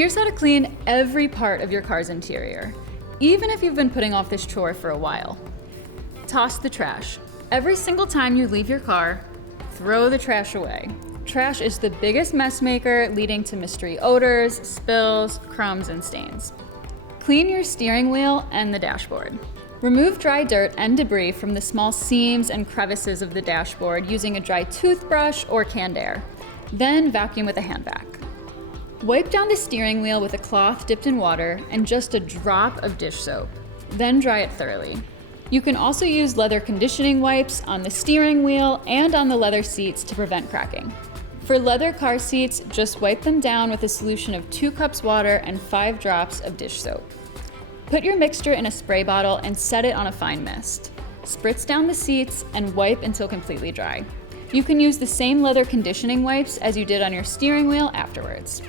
Here's how to clean every part of your car's interior, even if you've been putting off this chore for a while. Toss the trash. Every single time you leave your car, throw the trash away. Trash is the biggest mess maker, leading to mystery odors, spills, crumbs, and stains. Clean your steering wheel and the dashboard. Remove dry dirt and debris from the small seams and crevices of the dashboard using a dry toothbrush or canned air. Then vacuum with a hand vac. Wipe down the steering wheel with a cloth dipped in water and just a drop of dish soap. Then dry it thoroughly. You can also use leather conditioning wipes on the steering wheel and on the leather seats to prevent cracking. For leather car seats, just wipe them down with a solution of 2 cups water and 5 drops of dish soap. Put your mixture in a spray bottle and set it on a fine mist. Spritz down the seats and wipe until completely dry. You can use the same leather conditioning wipes as you did on your steering wheel afterwards.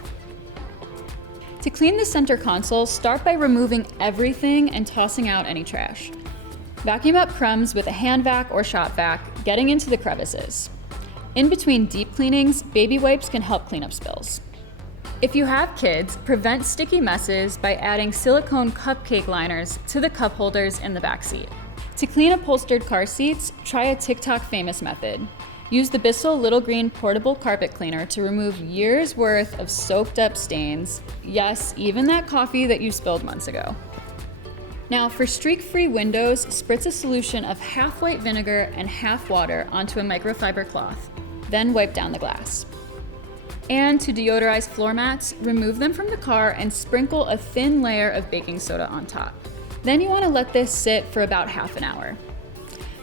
To clean the center console, start by removing everything and tossing out any trash. Vacuum up crumbs with a hand vac or shop vac, getting into the crevices. In between deep cleanings, baby wipes can help clean up spills. If you have kids, prevent sticky messes by adding silicone cupcake liners to the cup holders in the back seat. To clean upholstered car seats, try a TikTok famous method. Use the Bissell Little Green portable carpet cleaner to remove years' worth of soaked up stains. Yes, even that coffee that you spilled months ago. Now for streak-free windows, spritz a solution of half white vinegar and half water onto a microfiber cloth. Then wipe down the glass. And to deodorize floor mats, remove them from the car and sprinkle a thin layer of baking soda on top. Then you want to let this sit for about half an hour.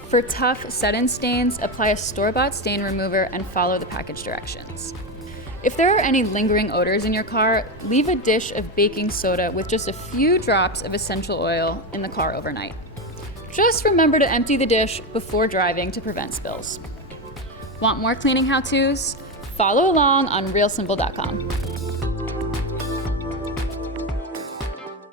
For tough set-in stains, apply a store-bought stain remover and follow the package directions. If there are any lingering odors in your car, leave a dish of baking soda with just a few drops of essential oil in the car overnight. Just remember to empty the dish before driving to prevent spills. Want more cleaning how-tos? Follow along on realsimple.com.